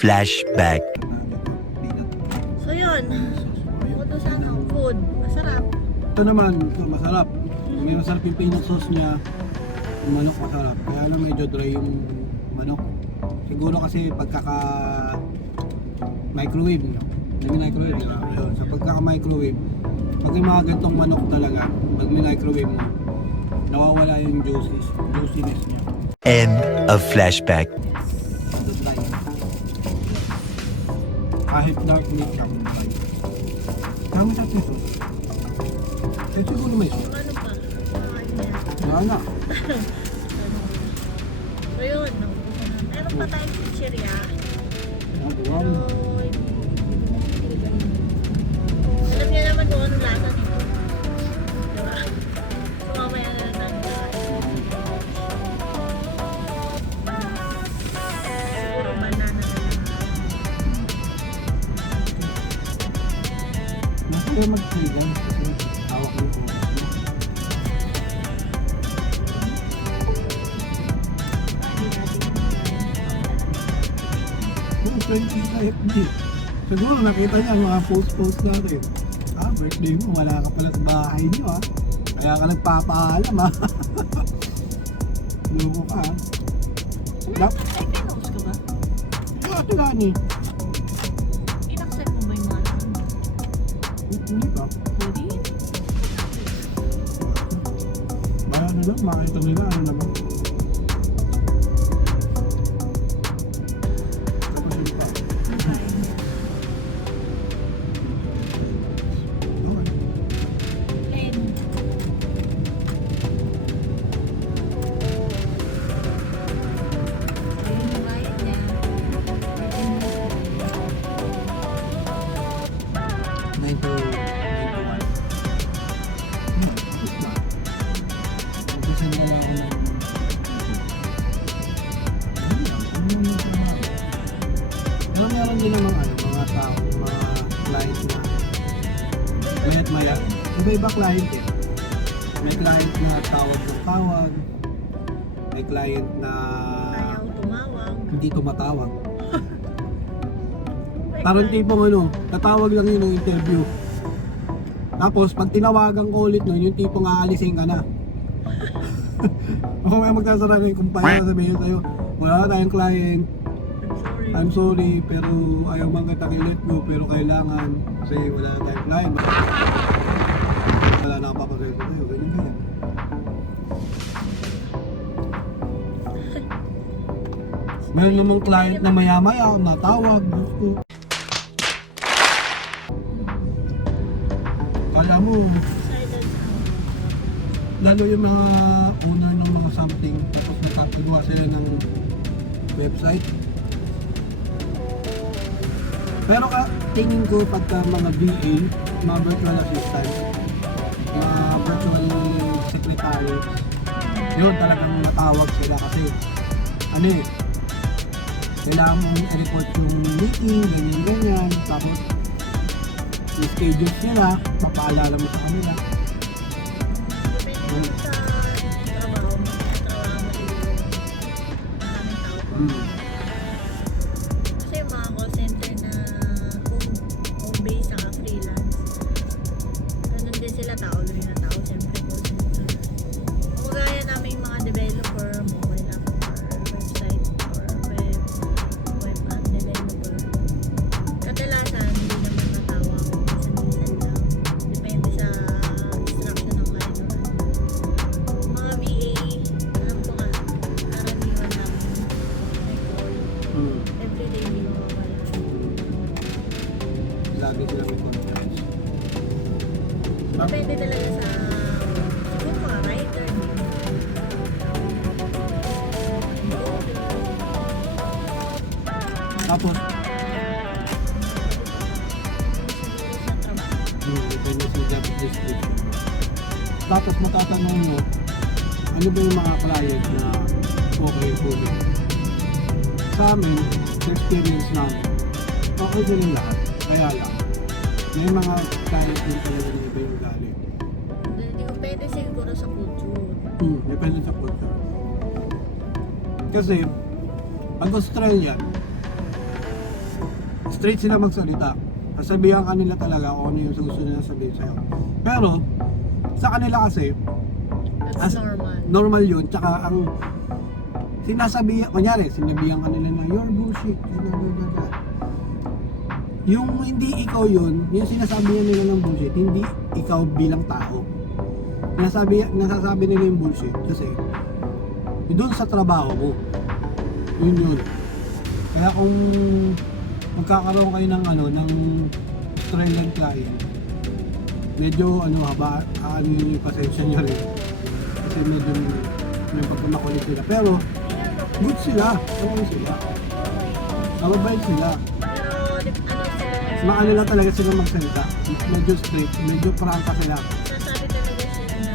flashback. So yun, bukod doon sa food, masarap. Ito naman, ito masarap. May masarap yung peanut sauce niya. Yung manok masarap. Kaya lang medyo dry yung manok. Siguro kasi pagkaka-microwave, no? Microwave, di ba? Yun. Sa pagkaka-microwave, pag yung mga gantong manok talaga, pag microwave mo, nawawala yung juiciness niya. End of flashback. Ito dry. Kahit dark meat siya, dry. Kami sa ito. Eh, siguro may sauce. Ano pa? Ano yan? Wala. So yun, meron pa tayong chichirya. Wow. Alam niya naman kung anong lasa nito. Diba? So mamaya na lang natin siguro banana na lang. Masaya mag-freelance kasi hawak yung phone. Kung 20 na FB, siguro nakita niya ang mga post natin. Birthday mo, wala ka pala sa bahay niyo kaya ka nagpapaalam Loko ka Ay, pinost ka ba? Ito gani. Inaccept mo ba yung mga naman? Hindi pa. Hindi. Baya na lang, makita nila ano naman. Tapos yun pa. Okay. Meron din namang mga tao, mga client na maya't maya. Iba-iba client eh. May client na tawag ng tawag. May client na Ayaw tumawag. hindi tumatawag. Parang tipong tatawag lang yun ng interview. Tapos pag tinawagan ko ulit nun, yung tipong aalisin ka na. Ako may magsasara na yung kumpanya, sabihin sa'yo, wala tayong client. I'm sorry, pero ayaw man kita let go, pero kailangan kasi wala tayong client. Wala na kapapagay ko tayo, ganyan. Meron namang client na maya-maya, natawag, gusto. Kala mo, lalo yung mga owner ng mga something, tapos nakapagawa sila ng website. Pero tingin ko pagka mga VA, mga virtual assistant, mga virtual secretary, yun talagang natawag sila kasi kailangan mong i-report yung meeting, ganyan, tapos yung schedules nila, papaalala mo sa kanila. Depende sa trabaho mo. Maraming tao po. Kasi yung mga call center na home base saka freelance, ganun din sila, tao rin na tao, siyempre call center. Kung gaya namin yung mga developer, mobile app or website or web app developer, kadalasan hindi naman natawag, minsan-minsan lang, depende sa instruction ng client. Mga VA, alam ko nga, karaniwan namin may call. Everyday hindi mawawala. Lagi sila may conference. Depende talaga sa siguro mga writer. Tapos, Sa trabaho. depende sa job description. Tapos matatanong mo, ano ba yung mga client na okay po nyo? Sa amin, sa experience namin, okay din yung lahat. Kaya lang, may mga client din talaga na iba yung galing. Depende siguro sa culture. Depende sa culture. Kasi, pag Australian, straight sila magsalita. Sasabihan kanila talaga kung ano yung susunod na sabihin sa'yo. Pero, sa kanila kasi, That's normal. normal yun. Tsaka ang sinasabihan, kunyari, sinabihan kanila na, you're bullshit. Yung hindi ikaw yun, yung sinasabihan nila ng bullshit, hindi ikaw bilang tao. Nasasabi nila yung bullshit kasi doon sa trabaho mo. Yun. Kaya kung magkakaroon kayo ng ng Australian client, medyo haba yun yung pasensya niya rin. Kasi medyo may pagkamakulit sila. Pero good sila. Okay sila. Mababait sila. Maano lang talaga sila magsalita. Medyo straight. Medyo prangka sila. Sasabi talaga sila na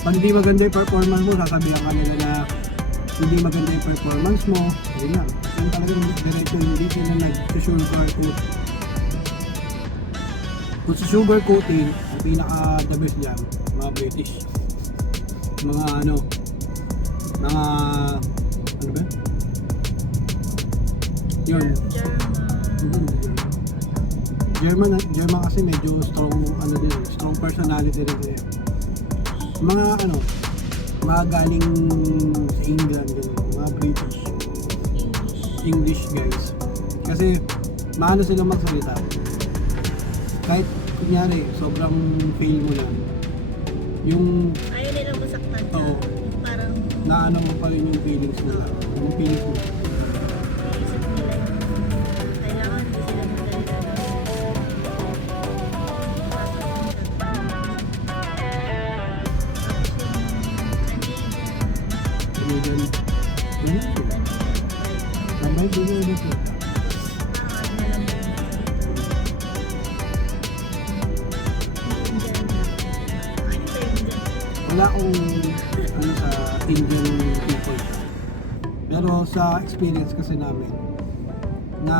Pag hindi maganda yung performance mo, sasabihan ka nila na hindi maganda yung performance mo. Ayun lang. Kasi talagang diretso, hindi sila nag-sugarcoat. Kung sa sugarcoating, ang pinaka-the best dyan, mga British. Mga ano ba? Yun. German kasi medyo strong strong personality rin eh. Mga mga galing sa England, mga British, English guys. Kasi maano sila magsalita. Kahit kunyari sobrang fail mo lang, yung ayaw nilang masaktan ka. Oo. Parang naano mo pa rin yung feelings nila. Yung feelings mo. iisip nila yung kailangan hindi sila magsalita na Canadian. Tambay din yun ito. Wala akong sa Indian people. Pero sa experience kasi namin na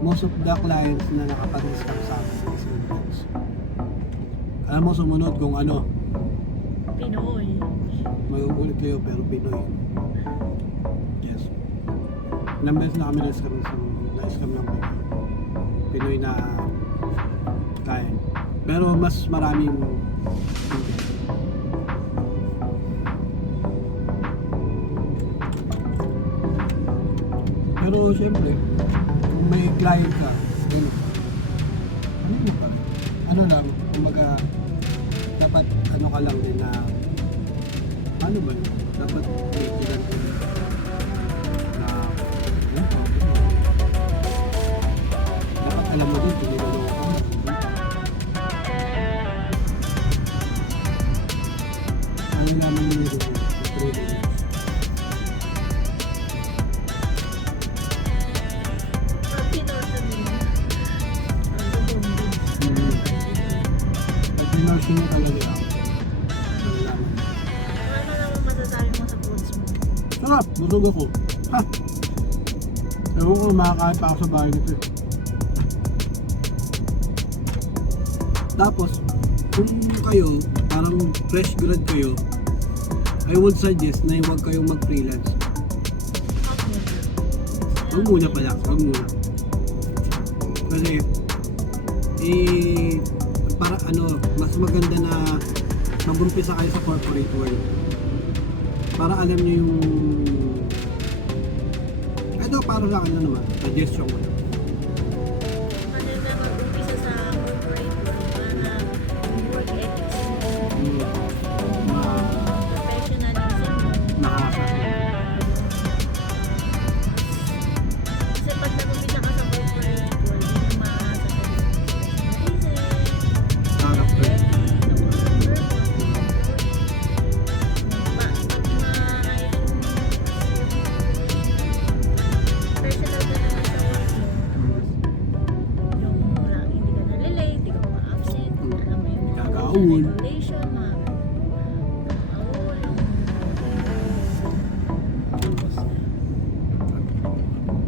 most of the clients na nakapag-discuss sa amin is Indians. Alam mo sumunod kung Pinoy. mag-ulit kayo pero Pinoy. Yes. Ilang beses na kami na-scam ng Pinoy na kain. Pero mas maraming hindi. Pero syempre, kung may client ka, mo pa rin. Lang, kumbaga, dapat ka lang din na dapat vigilant din na dapat alam mo din kung niloloko ka. Naman nyo rin pag pinorsin nyo talaga ako. Ano naman masasabi mo sa foods mo? Sarap! Busog ako. Ha! Ewan ko makakain pa ako sa bahay nito eh. Tapos, kung kayo, parang fresh grad kayo, I would suggest na huwag kayong mag-freelance. Huwag muna. Kasi, para mas maganda na mag-umpisa kayo sa corporate world. Para alam nyo yung... Ito, para sa akin naman, suggestion ko. Maganda mag-umpisa sa corporate world para yung work ethics mo. Kasi pag nag-umpisa ka sa corporate world, yun yung makakasa regulation,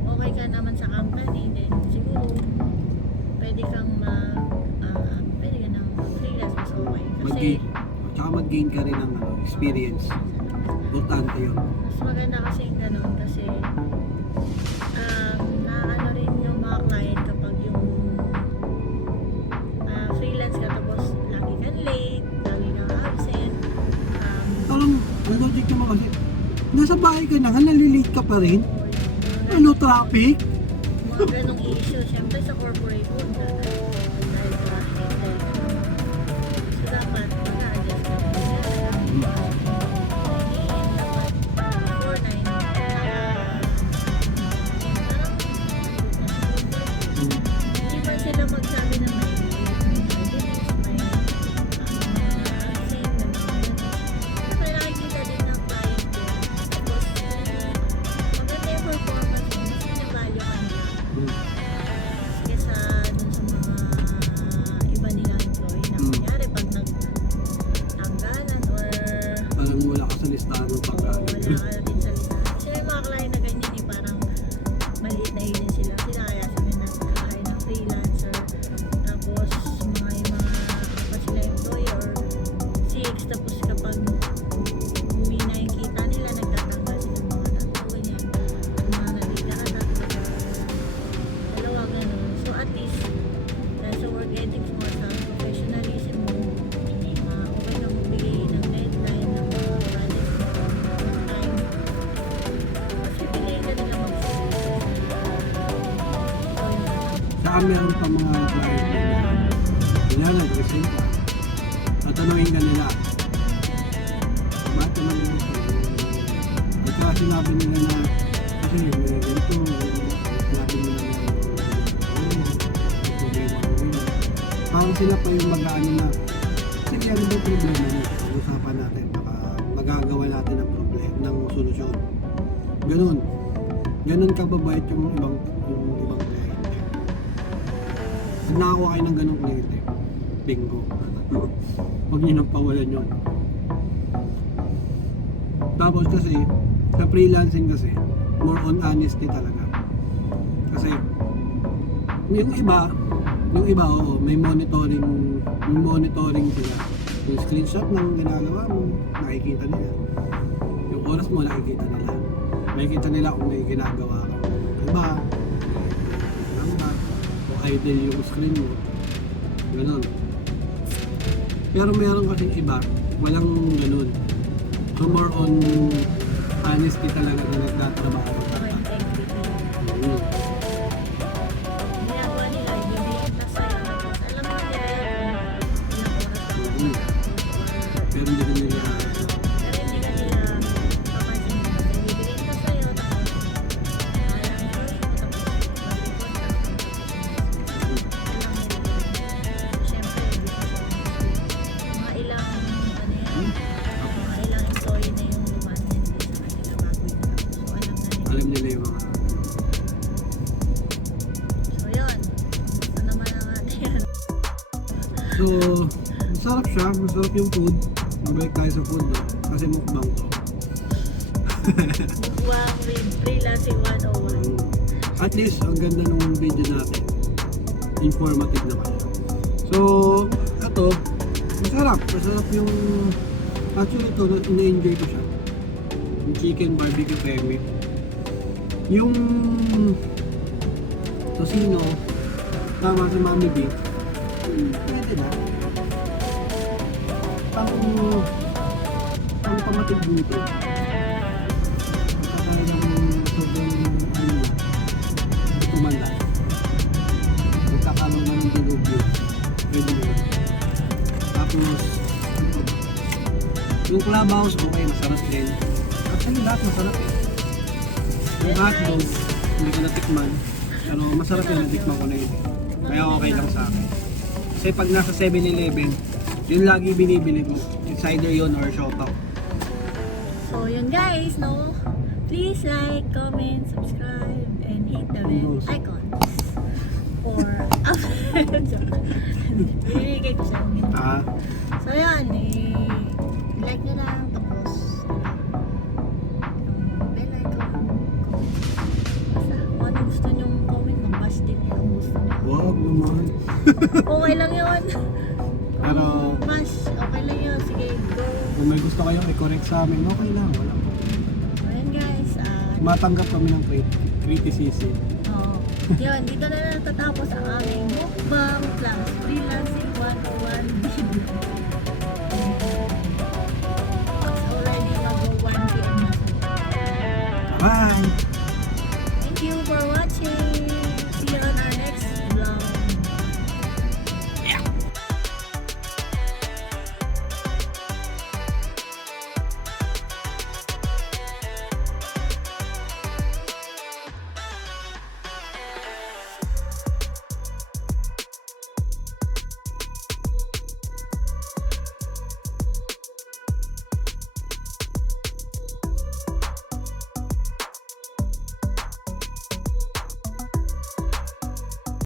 okay ka naman sa company, then siguro pwede kang pwede ka nang freelance, mas okay. Kasi Tsaka mag-gain ka rin ng experience. Importante yun. Mas maganda kasi yung ganun kasi naano rin yung mga client kapag yung freelance ka tapos lagi kang late, lagi kang absent. Alam mo, ang logic naman kasi, nasa bahay ka na, nalilate ka pa rin. Ano, traffic? Mga ganong issue, syempre sa corporate world dahil sa handle. So dapat mag-a-adjust ka rin. Before 9, hindi man sila magsabi ng may nakikita din ng client ko. Tapos, maganda yung performance mo, mas pinavalue ka nila. Kesa dun sa mga iba nilang employee na kunyari pag nagtanggalan or Parang wala ka sa listahan ng pagkain. wala ka din sa listahan. Kasi may mga client na ganyan parang maliit na agency lang sila kaya sila nagkakain ng freelancer. Tapos yung mga apat sila employee or 6 tapos kapag uwi na yung kita nila nagtatanggal sila ng mga tatlo ganyan. Yung mga nalita ka tatlo. Dalawa ganun. So at least dahil sa work ethics mo sa professionalism mo okay na magbigay ng deadline ng mga project mo on time. Mas pipiliin ka nila mag-success. Saan meron pa mga client na wala nag-resign ka. Tatanungin ka nila. Bakit naman ito? At saka sinabi nila na kasi may ganito, sinabi nila na problema ko yun. Parang sila pa yung mag-ano na sige, ano ba yung problema nyo? Usapan natin, baka magagawa natin ng problema, ng solusyon. Ganun. Ganun kababait yung ibang client. Pag nakakuha kayo ng ganung kliyente, bingo. Huwag nyo nang pawalan yun. Tapos kasi, sa freelancing kasi, more on honesty talaga. Kasi, yung iba, oo, may monitoring sila. Yung screenshot ng ginagawa mo, nakikita nila. Yung oras mo, nakikita nila. Nakikita nila kung may ginagawa ka. Iba, o idle yung screen mo. Ganon. Pero meron kasing iba, walang ganun. So more on honesty talaga na nagtatrabaho. Okay, integrity. Mm. Ginagawa nila, ibibigay sa'yo. Tapos alam mo nila ilang oras ka Mm. Pero hindi ka nila pero hindi ka nila papansin mo kasi bibigay ka sa'yo tapos parang gawin mo tapos mag-report ka alam nila syempre mga ilang mga ilang employee na yung lumanin din sa kanila bago yun so alam na nila alam nila yung mga so yun basta naman ang atin so masarap siya, masarap yung food. Mabalik tayo sa food, no? Kasi mukbang to. mukbang with freelancing 101 At least ang ganda ng video natin, informative naman. So ito, masarap yung actually ito, ina-enjoy ko siya, yung chicken barbecue femi. Yung tocino tama sa Mami B, pwede na pang pamatid dito. Pagka talagang sobrang ano na, tumanda. Magkakaroon na ng dilubyo. Pwede na yun. Tapos, ano ba? Yung clubhouse, okay, masarap din. Actually, lahat masarap eh. Yung hotdog, hindi ko natikman. Pero masarap yun, natikman ko na yun. Kaya okay lang sa akin. Kasi pag nasa 7-Eleven, yun lagi binibili mo. It's either yun or Shopao. So yun guys, no? Please like, comment, subscribe, and hit the bell icons for binibigay ko siya. So yun, like nyo lang, tapos yung bell icon, comment. Basta kung ano gusto nyong comment, mag-bash din nyo kung gusto nyo. Wag naman. Okay lang yun. Pero Bash, okay lang yun. Sige, go. kung may gusto kayong i-correct sa amin, okay lang. Walang matanggap kami ng criticism. Oo. Yun, dito na natatapos ang aming mukbang plus freelancing 101 video. It's already mag 1 PM na. Bye!